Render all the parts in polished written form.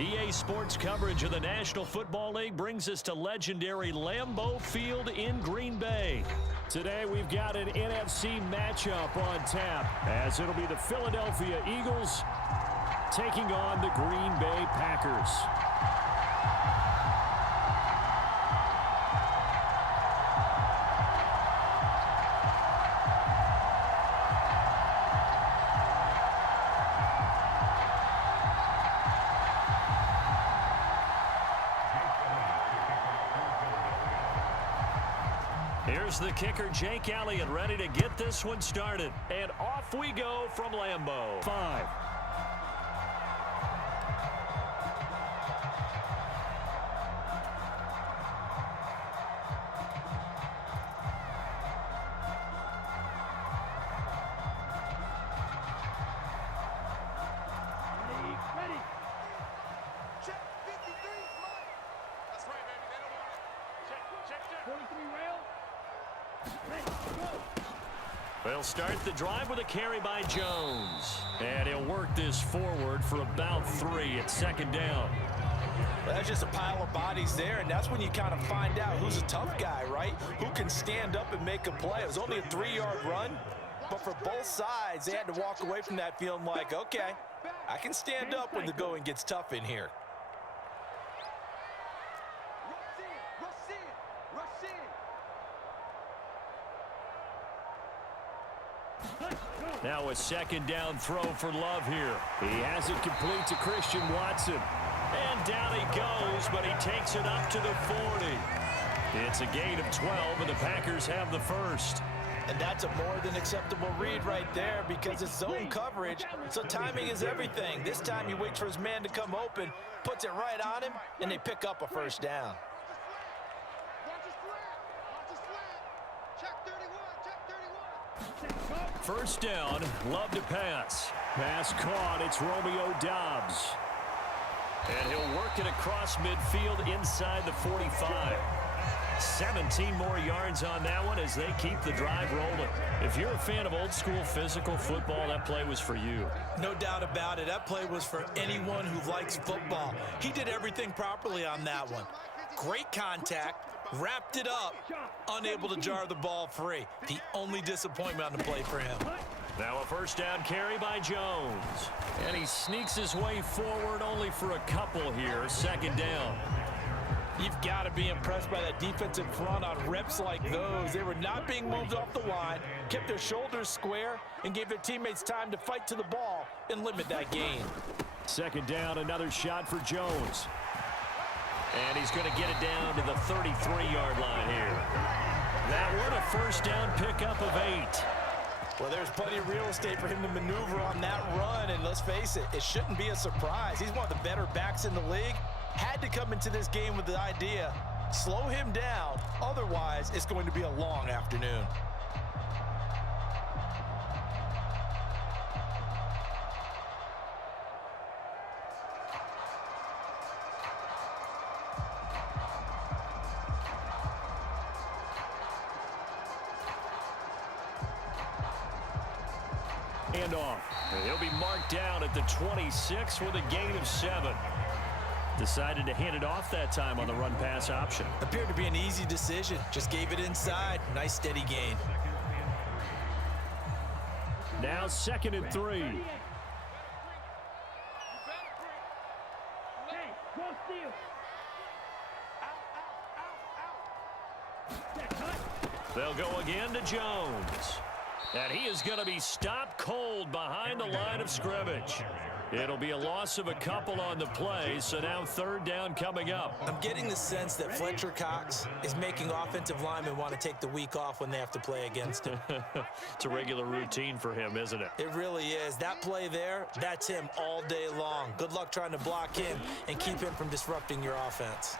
EA Sports coverage of the National Football League brings us to legendary Lambeau Field in Green Bay. Today we've got an NFC matchup on tap, as it'll be the Philadelphia Eagles taking on the Green Bay Packers. Here's the kicker, Jake Elliott, ready to get this one started. And off we go from Lambeau. 5. They'll start the drive with a carry by Jones. And he'll work this forward for about 3 at second down. Well, that's just a pile of bodies there, and that's when you kind of find out who's a tough guy, right? Who can stand up and make a play. It was only a 3-yard run, but for both sides, they had to walk away from that feeling like, okay, I can stand up when the going gets tough in here. Now a second down throw for Love here. He has it complete to Christian Watson. And down he goes, but he takes it up to the 40. It's a gain of 12, and the Packers have the first. And that's a more than acceptable read right there because it's zone coverage, so timing is everything. This time he waits for his man to come open, puts it right on him, and they pick up a first down. First down, Love to pass. Pass caught, it's Romeo Doubs. And he'll work it across midfield inside the 45. 17 more yards on that one as they keep the drive rolling. If you're a fan of old-school physical football, that play was for you. No doubt about it. That play was for anyone who likes football. He did everything properly on that one. Great contact, wrapped it up, unable to jar the ball free. The only disappointment on the play for him. Now a first down carry by Jones. And he sneaks his way forward only for a couple here. Second down. You've got to be impressed by that defensive front on reps like those. They were not being moved off the line, kept their shoulders square, and gave their teammates time to fight to the ball and limit that gain. Second down, another shot for Jones. And he's going to get it down to the 33-yard line here. That one a first down pickup of 8. Well, there's plenty of real estate for him to maneuver on that run, and let's face it, it shouldn't be a surprise. He's one of the better backs in the league. Had to come into this game with the idea, slow him down, otherwise it's going to be a long afternoon. And off. And he'll be marked down at the 26 with a gain of 7. Decided to hand it off that time on the run-pass option. Appeared to be an easy decision. Just gave it inside. Nice, steady gain. Now 2nd and 3. They'll go again to Jones. And he is going to be stopped cold behind the line of scrimmage. It'll be a loss of a couple on the play, so now 3rd down coming up. I'm getting the sense that Fletcher Cox is making offensive linemen want to take the week off when they have to play against him. It's a regular routine for him, isn't it? It really is. That play there, that's him all day long. Good luck trying to block him and keep him from disrupting your offense.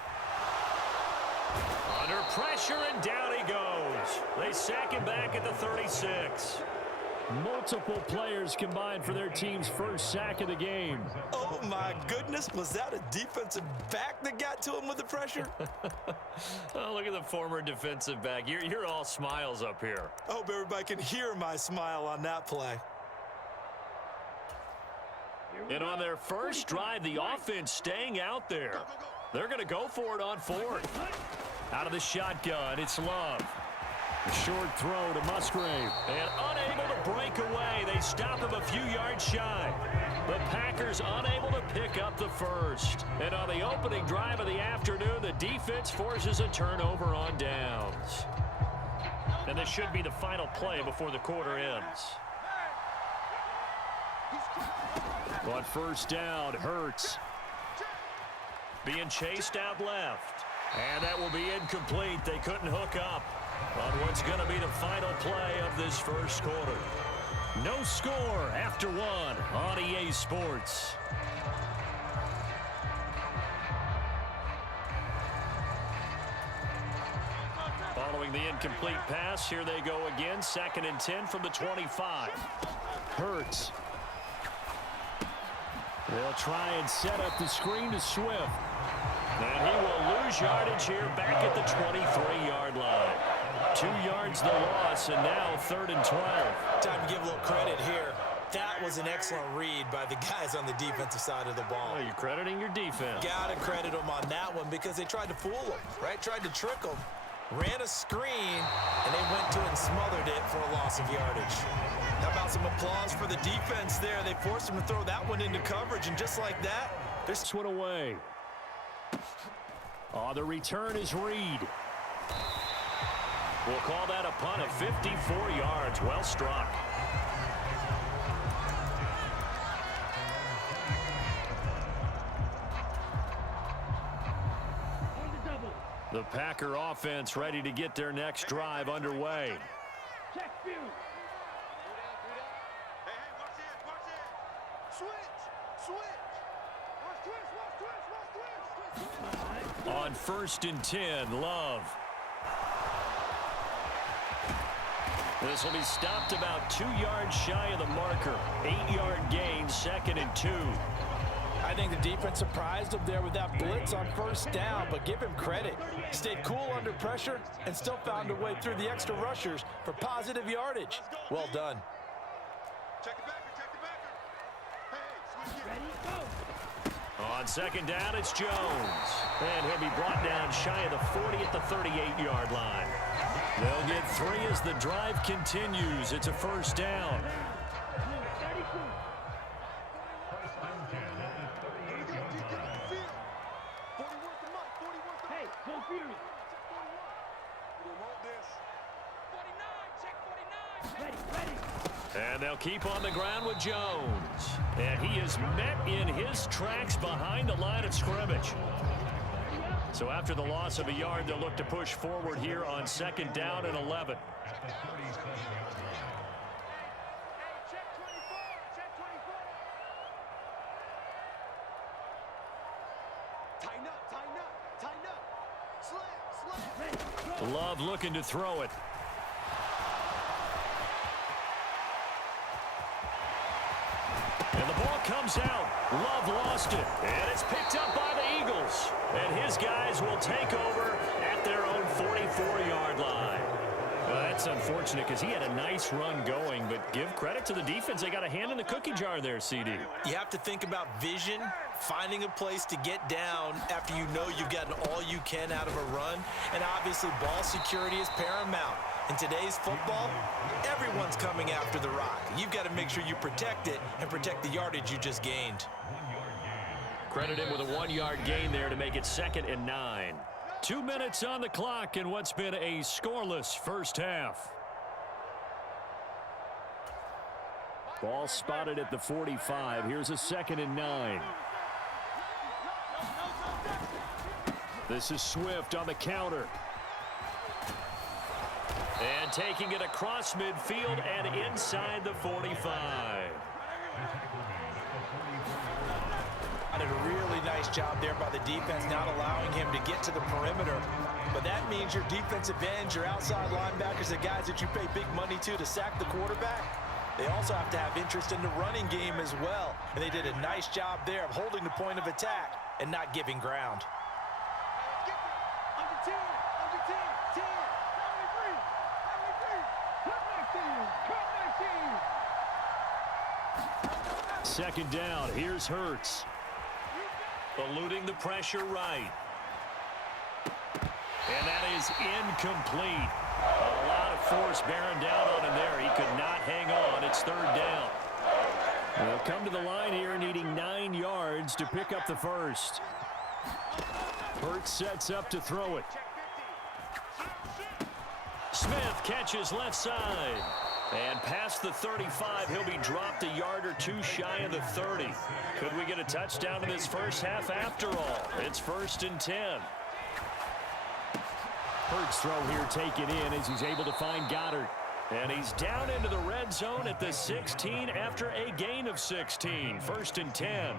Under pressure, and down he goes. They sack him back at the 36. Multiple players combined for their team's first sack of the game. Oh, my goodness. Was that a defensive back that got to him with the pressure? Oh, look at the former defensive back. You're all smiles up here. I hope everybody can hear my smile on that play. And on their first drive, the offense staying out there. They're going to go for it on fourth. Out of the shotgun, it's Love. A short throw to Musgrave. And unable to break away. They stop him a few yards shy. The Packers unable to pick up the first. And on the opening drive of the afternoon, the defense forces a turnover on downs. And this should be the final play before the quarter ends. On first down, Hurts. Being chased out left. And that will be incomplete. They couldn't hook up on what's going to be the final play of this first quarter. No score after one on EA Sports. Following the incomplete pass, here they go again. 2nd and 10 from the 25. Hurts. They'll try and set up the screen to Swift. And he will lose yardage here back at the 23-yard line. 2 yards the loss, and now 3rd and 12. Time to give a little credit here. That was an excellent read by the guys on the defensive side of the ball. Well, you're crediting your defense. Got to credit them on that one because they tried to fool them, right? Tried to trick them. Ran a screen, and they went to it and smothered it for a loss of yardage. How about some applause for the defense there? They forced them to throw that one into coverage, and just like that, there's one away. Oh, the return is Reed. We'll call that a punt of 54 yards. Well struck. The Packer offense ready to get their next drive underway. On 1st and 10, Love. This will be stopped about 2 yards shy of the marker. 8-yard gain, 2nd and 2. I think the defense surprised him there with that blitz on first down, but give him credit. Stayed cool under pressure and still found a way through the extra rushers for positive yardage. Well done. Check the backer, check the backer. Hey, ready, go. On 2nd down, it's Jones. And he'll be brought down shy of the 40 at the 38-yard line. They'll get 3 as the drive continues. It's a 1st down. And they'll keep on the ground with Jones. And he is met in his tracks behind the line of scrimmage. So after the loss of a yard, they'll look to push forward here on 2nd down and 11. Love looking to throw it. And the ball comes out. Love lost it. And it's picked up by the Eagles. And his guys will take over at their own 44-yard line. Well, that's unfortunate because he had a nice run going, but give credit to the defense. They got a hand in the cookie jar there, CD. You have to think about vision, finding a place to get down after you know you've gotten all you can out of a run. And obviously, ball security is paramount. In today's football, everyone's coming after the rock. You've got to make sure you protect it and protect the yardage you just gained. Credit him with a 1-yard gain there to make it 2nd and 9. 2 minutes on the clock in what's been a scoreless first half. Ball spotted at the 45. Here's a 2nd and 9. This is Swift on the counter. And taking it across midfield and inside the 45. Did a really nice job there by the defense, not allowing him to get to the perimeter. But that means your defensive ends, your outside linebackers, the guys that you pay big money to sack the quarterback, they also have to have interest in the running game as well. And they did a nice job there of holding the point of attack and not giving ground. Second down. Here's Hurts. Eluding the pressure right. And that is incomplete. A lot of force bearing down on him there. He could not hang on. It's third down. They'll come to the line here needing 9 yards to pick up the first. Hurts sets up to throw it. Smith catches left side. And past the 35, he'll be dropped a yard or two shy of the 30. Could we get a touchdown in this first half after all? It's 1st and 10. Hurts throw here taken in as he's able to find Goddard. And he's down into the red zone at the 16 after a gain of 16. 1st and 10.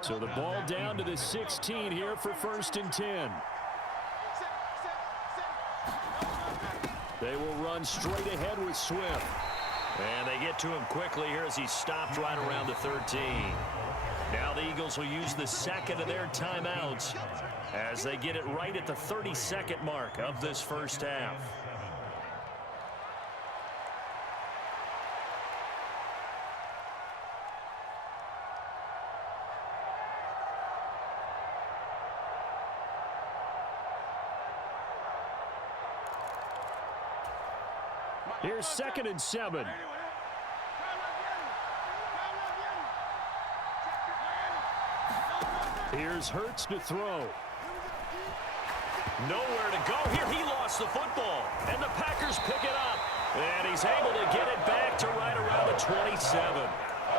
So the ball down to the 16 here for 1st and 10. They will run straight ahead with Swift. And they get to him quickly here as he stopped right around the 13. Now the Eagles will use the second of their timeouts as they get it right at the 32nd mark of this first half. Here's 2nd and 7. Here's Hurts to throw. Nowhere to go here. He lost the football. And the Packers pick it up. And he's able to get it back to right around the 27.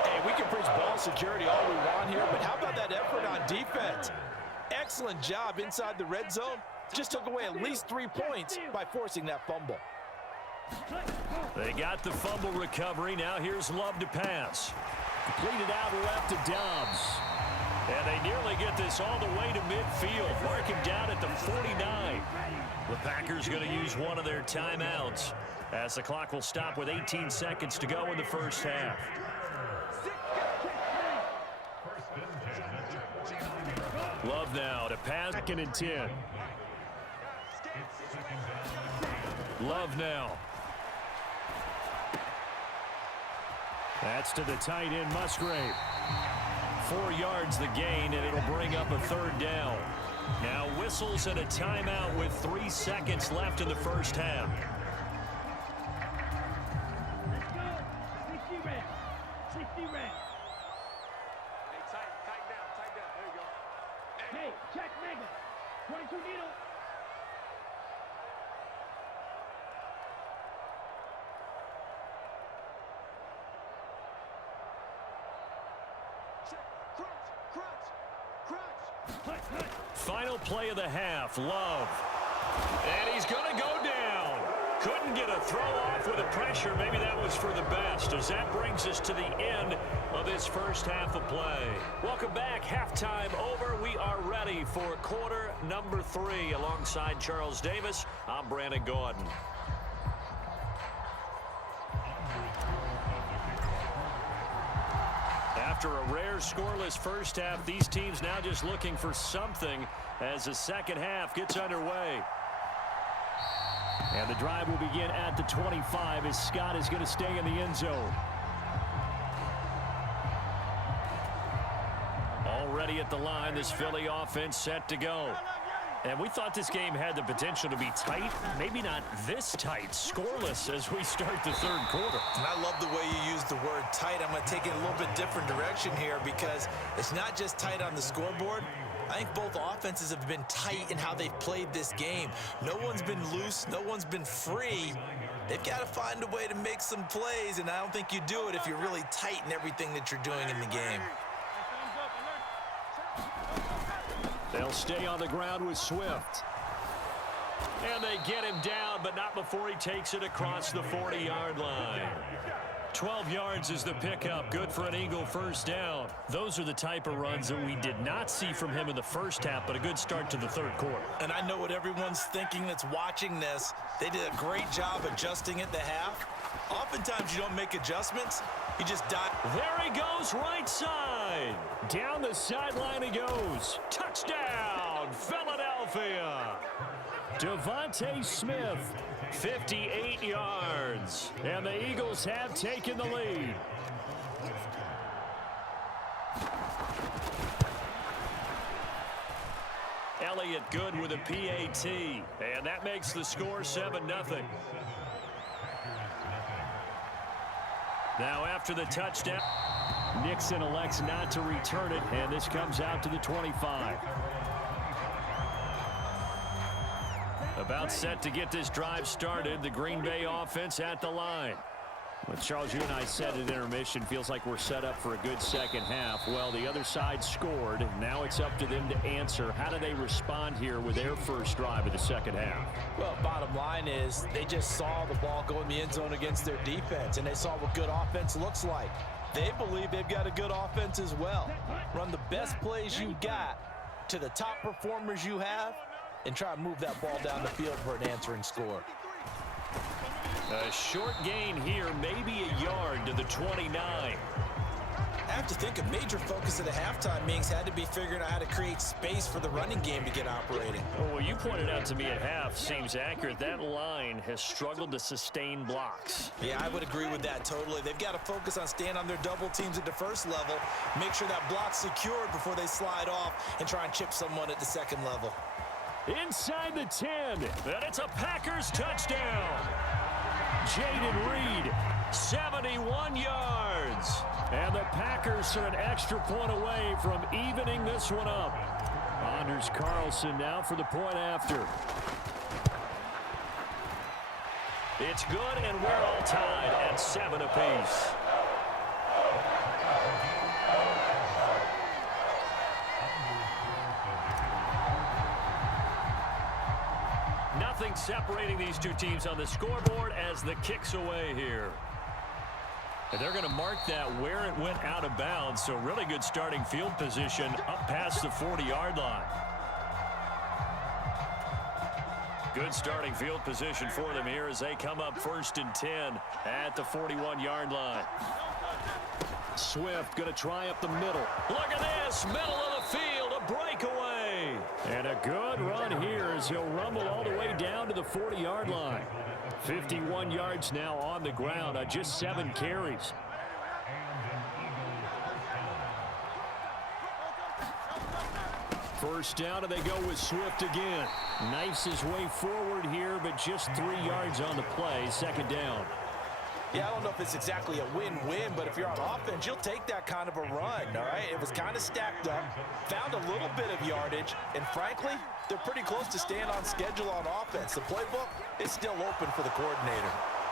Hey, we can preach ball security all we want here, but how about that effort on defense? Excellent job inside the red zone. Just took away at least 3 points by forcing that fumble. They got the fumble recovery. Now here's Love to pass. Completed out left to Dobbs. And they nearly get this all the way to midfield. Mark him down at the 49. The Packers going to use one of their timeouts as the clock will stop with 18 seconds to go in the first half. Love now to pass. 2nd and 10. Love now. That's to the tight end, Musgrave. 4 yards the gain, and it'll bring up a 3rd down. Now whistles and a timeout with 3 seconds left in the first half. Hey, check Mega. 22 needle. Final play of the half, Love. And he's going to go down. Couldn't get a throw off with the pressure. Maybe that was for the best, as that brings us to the end of this first half of play. Welcome back. Halftime over. We are ready for quarter number 3. Alongside Charles Davis, I'm Brandon Gordon. After a rare scoreless first half, these teams now just looking for something as the second half gets underway. And the drive will begin at the 25 as Scott is going to stay in the end zone. Already at the line, this Philly offense set to go. And we thought this game had the potential to be tight, maybe not this tight, scoreless as we start the third quarter. And I love the way you use the word tight. I'm going to take it a little bit different direction here because it's not just tight on the scoreboard. I think both offenses have been tight in how they've played this game. No one's been loose. No one's been free. They've got to find a way to make some plays, and I don't think you do it if you're really tight in everything that you're doing in the game. They'll stay on the ground with Swift. And they get him down, but not before he takes it across the 40-yard line. 12 yards is the pickup. Good for an Eagle first down. Those are the type of runs that we did not see from him in the first half, but a good start to the third quarter. And I know what everyone's thinking that's watching this. They did a great job adjusting at the half. Oftentimes you don't make adjustments. You just dive. There he goes, right side. Down the sideline he goes. Touchdown, Philadelphia. Devontae Smith, 58 yards. And the Eagles have taken the lead. Elliott good with a PAT. And that makes the score 7-0. Now after the touchdown, Nixon elects not to return it, and this comes out to the 25. About set to get this drive started, the Green Bay offense at the line. Well, Charles, you and I said at intermission, feels like we're set up for a good second half. Well, the other side scored. Now it's up to them to answer. How do they respond here with their first drive of the second half? Well, bottom line is they just saw the ball go in the end zone against their defense, and they saw what good offense looks like. They believe they've got a good offense as well. Run the best plays you got to the top performers you have, and try to move that ball down the field for an answering score. A short gain here, maybe a yard to the 29. I have to think a major focus of the halftime meetings had to be figuring out how to create space for the running game to get operating. Oh, well, you pointed out to me at half, seems accurate. That line has struggled to sustain blocks. Yeah, I would agree with that totally. They've got to focus on staying on their double teams at the first level, make sure that block's secured before they slide off and try and chip someone at the second level. Inside the 10, and it's a Packers touchdown. Jaden Reed, 71 yards. And the Packers are an extra point away from evening this one up. Anders Carlson now for the point after. It's good, and we're all tied at 7 apiece. Nothing separating these two teams on the scoreboard as the kick's away here. And they're going to mark that where it went out of bounds, so really good starting field position up past the 40-yard line. Good starting field position for them here as they come up 1st and 10 at the 41-yard line. Swift going to try up the middle. Look at this, middle of the field, a breakaway. And a good run here as he'll rumble all the way down to the 40-yard line. 51 yards now on the ground on just 7 carries. First down, and they go with Swift again. Knifes his way forward here, but just 3 yards on the play. 2nd down. Yeah, I don't know if it's exactly a win-win, but if you're on offense, you'll take that kind of a run, all right? It was kind of stacked up, found a little bit of yardage, and frankly, they're pretty close to staying on schedule on offense. The playbook is still open for the coordinator.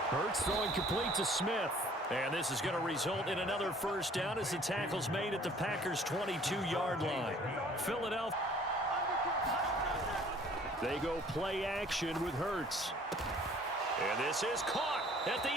Hurts throwing complete to Smith. And this is going to result in another first down as the tackle's made at the Packers' 22-yard line. Philadelphia. They go play action with Hurts. And this is caught at the 8.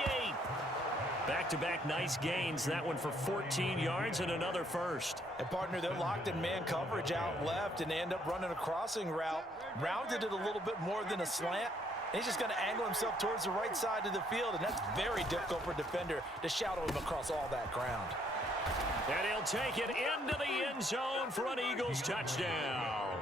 Back-to-back nice gains. That one for 14 yards and another first. And, partner, they're locked in man coverage out left, and they end up running a crossing route. Rounded it a little bit more than a slant. And he's just going to angle himself towards the right side of the field, and that's very difficult for a defender to shadow him across all that ground. And he'll take it into the end zone for an Eagles touchdown.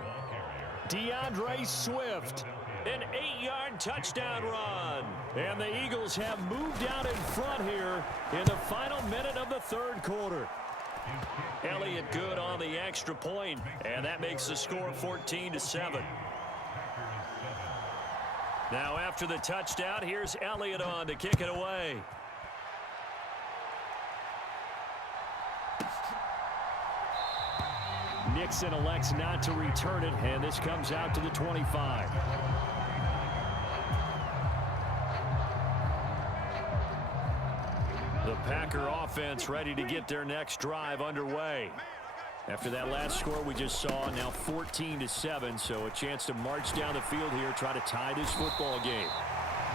DeAndre Swift. An 8-yard touchdown run. And the Eagles have moved out in front here in the final minute of the 3rd quarter. Elliott good on the extra point, and that makes the score 14-7. Now after the touchdown, here's Elliott on to kick it away. Nixon elects not to return it, and this comes out to the 25. The Packer offense ready to get their next drive underway. After that last score we just saw, now 14-7, so a chance to march down the field here, try to tie this football game.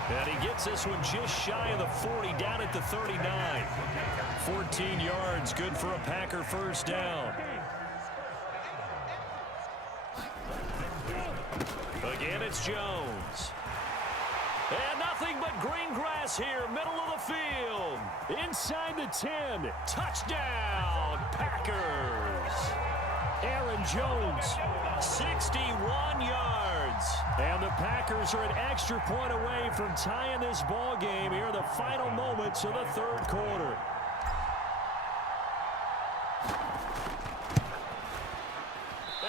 And he gets this one just shy of the 40, down at the 39. 14 yards, good for a Packer first down. Again, it's Jones. And nothing but green grass here, middle of the field. Inside the 10, touchdown, Packers. Aaron Jones, 61 yards. And the Packers are an extra point away from tying this ball game here in the final moments of the 3rd quarter.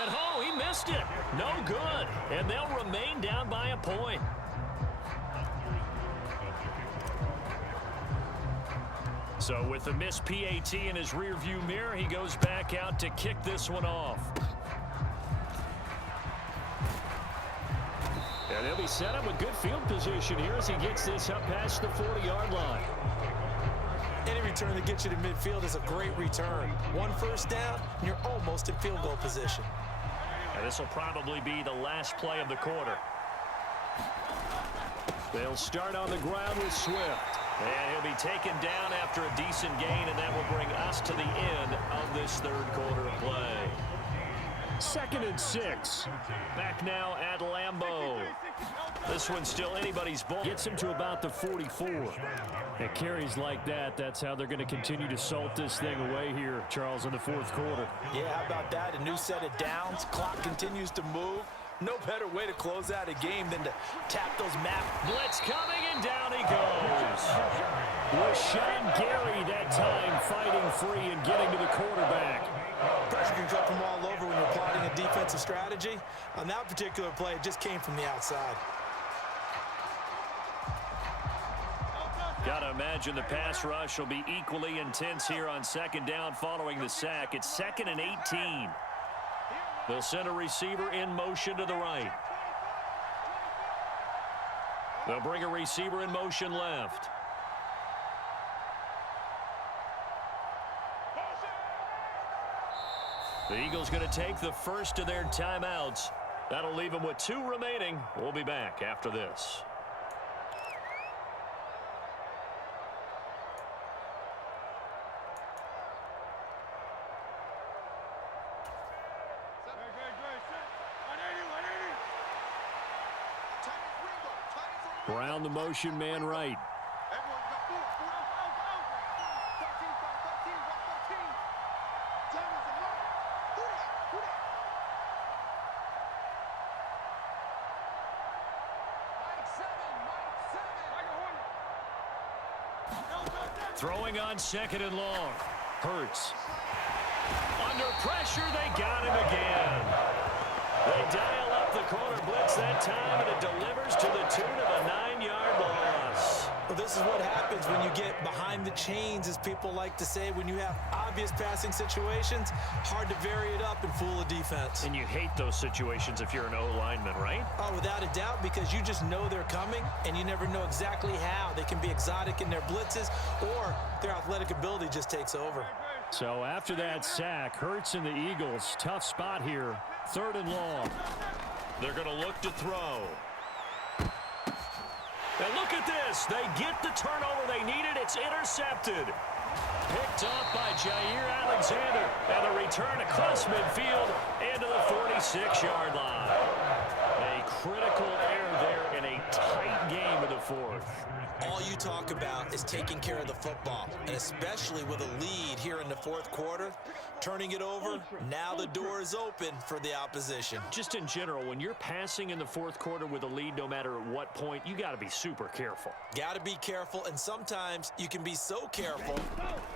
went home. He missed it. No good. And they'll remain down by a point. So with the missed PAT in his rearview mirror, he goes back out to kick this one off. And they'll be set up with good field position here as he gets this up past the 40-yard line. Any return that gets you to midfield is a great return. One first down, and you're almost in field goal position. And this will probably be the last play of the quarter. They'll start on the ground with Swift. And he'll be taken down after a decent gain, and that will bring us to the end of this third quarter of play. 2nd and 6. Back now at Lambeau. This one's still anybody's ball. Gets him to about the 44. It carries like that. That's how they're going to continue to salt this thing away here, Charles, in the fourth quarter. Yeah, how about that? A new set of downs. Clock continues to move. No better way to close out a game than to tap those Blitz coming, and down he goes. Rashawn Gary that time fighting free and getting to the quarterback. Pressure can come from all over when you're plotting a defensive strategy. On that particular play, it just came from the outside. Got to imagine the pass rush will be equally intense here on 2nd down following the sack. It's 2nd and 18. They'll send a receiver in motion to the right. They'll bring a receiver in motion left. The Eagles going to take the first of their timeouts. That'll leave them with 2 remaining. We'll be back after this. Brown the motion man right. Throwing on 2nd and long. Hurts. Under pressure, they got him again. They dial up the corner blitz that time, and it delivers to the tune of a 9-yard loss. Well, this is what happens when you get behind the chains, as people like to say. When you have obvious passing situations, hard to vary it up and fool a defense. And you hate those situations if you're an O-lineman, right? Oh, without a doubt, because you just know they're coming, and you never know exactly how. They can be exotic in their blitzes, or their athletic ability just takes over. So after that sack, Hurts and the Eagles, tough spot here. 3rd and long. They're going to look to throw. And look at this. They get the turnover they needed. It's intercepted. Picked off by Jair Alexander. And the return across midfield into the 46-yard line. A critical error there in a tight game in the 4th. All you talk about is taking care of the football, and especially with a lead here in the 4th quarter, turning it over, now the door is open for the opposition. Just in general, when you're passing in the 4th quarter with a lead, no matter at what point, you got to be super careful. Got to be careful, and sometimes you can be so careful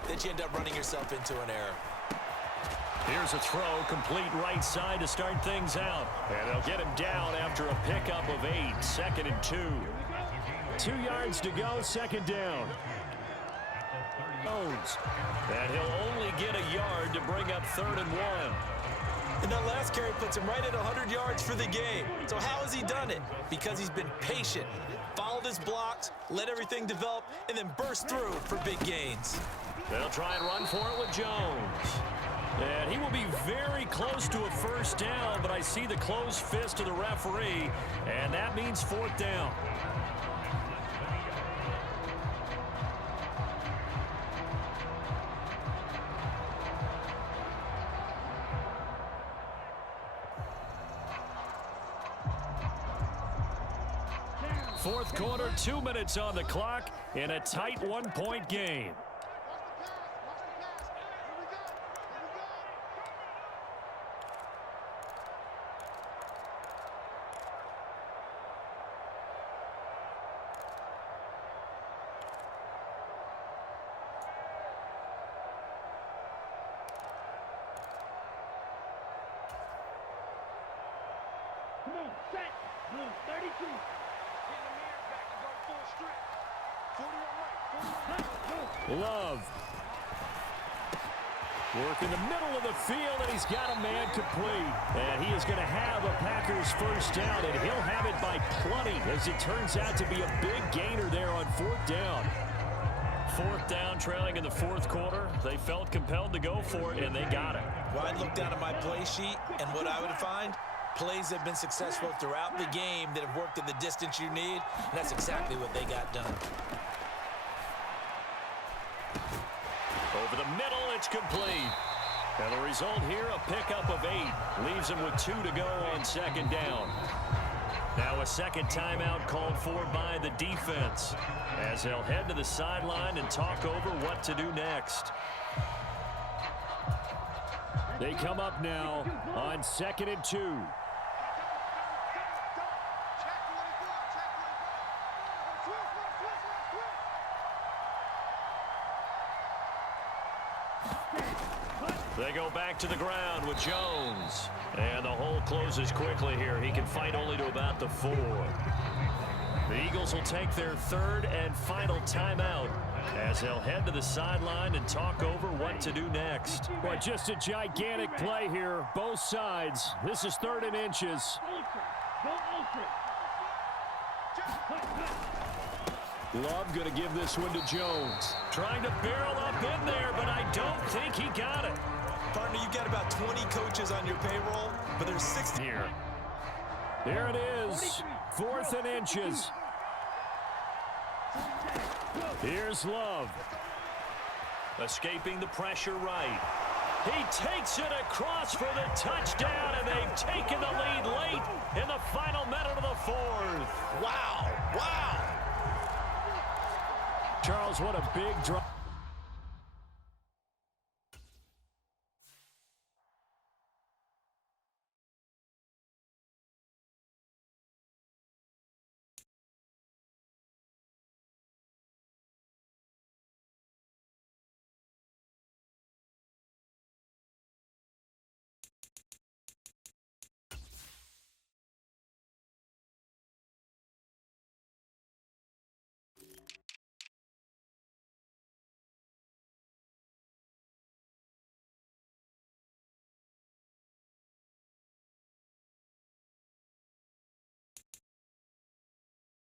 that you end up running yourself into an error. Here's a throw, complete right side to start things out. And they'll get him down after a pickup of 8, 2nd and 2. 2 yards to go, 2nd down. Jones. And he'll only get a yard to bring up 3rd and 1. And that last carry puts him right at 100 yards for the game. So how has he done it? Because he's been patient, followed his blocks, let everything develop, and then burst through for big gains. They'll try and run for it with Jones. And he will be very close to a 1st down, but I see the closed fist of the referee, and that means 4th down. Fourth quarter, 2 minutes on the clock in a tight 1-point game. set. Blue 32. In the mirror back and go full strip. 41 right. 41 Love. Work in the middle of the field, and he's got a man complete. And he is going to have a Packers first down, and he'll have it by plenty, as it turns out to be a big gainer there on fourth down. Fourth down, trailing in the fourth quarter. They felt compelled to go for it, and they got it. Well, I'd look down at my play sheet, and what I would find, plays that have been successful throughout the game that have worked at the distance you need, and that's exactly what they got done. Over the middle, it's complete. And the result here, a pickup of 8. Leaves him with 2 to go on second down. Now a second timeout called for by the defense, as they'll head to the sideline and talk over what to do next. They come up now on 2nd and 2. They go back to the ground with Jones. And the hole closes quickly here. He can fight only to about the 4. The Eagles will take their third and final timeout, as they'll head to the sideline and talk over what to do next. Well, just a gigantic play here, both sides. This is 3rd and inches. Go ultra. Love going to give this one to Jones. Trying to barrel up in there, but I don't think he got it. Partner, you've got about 20 coaches on your payroll, but there's 60 here. There it is. 4th and inches. Here's Love. Escaping the pressure right. He takes it across for the touchdown, and they've taken the lead late in the final minute of the 4th. Wow. Charles, what a big drive.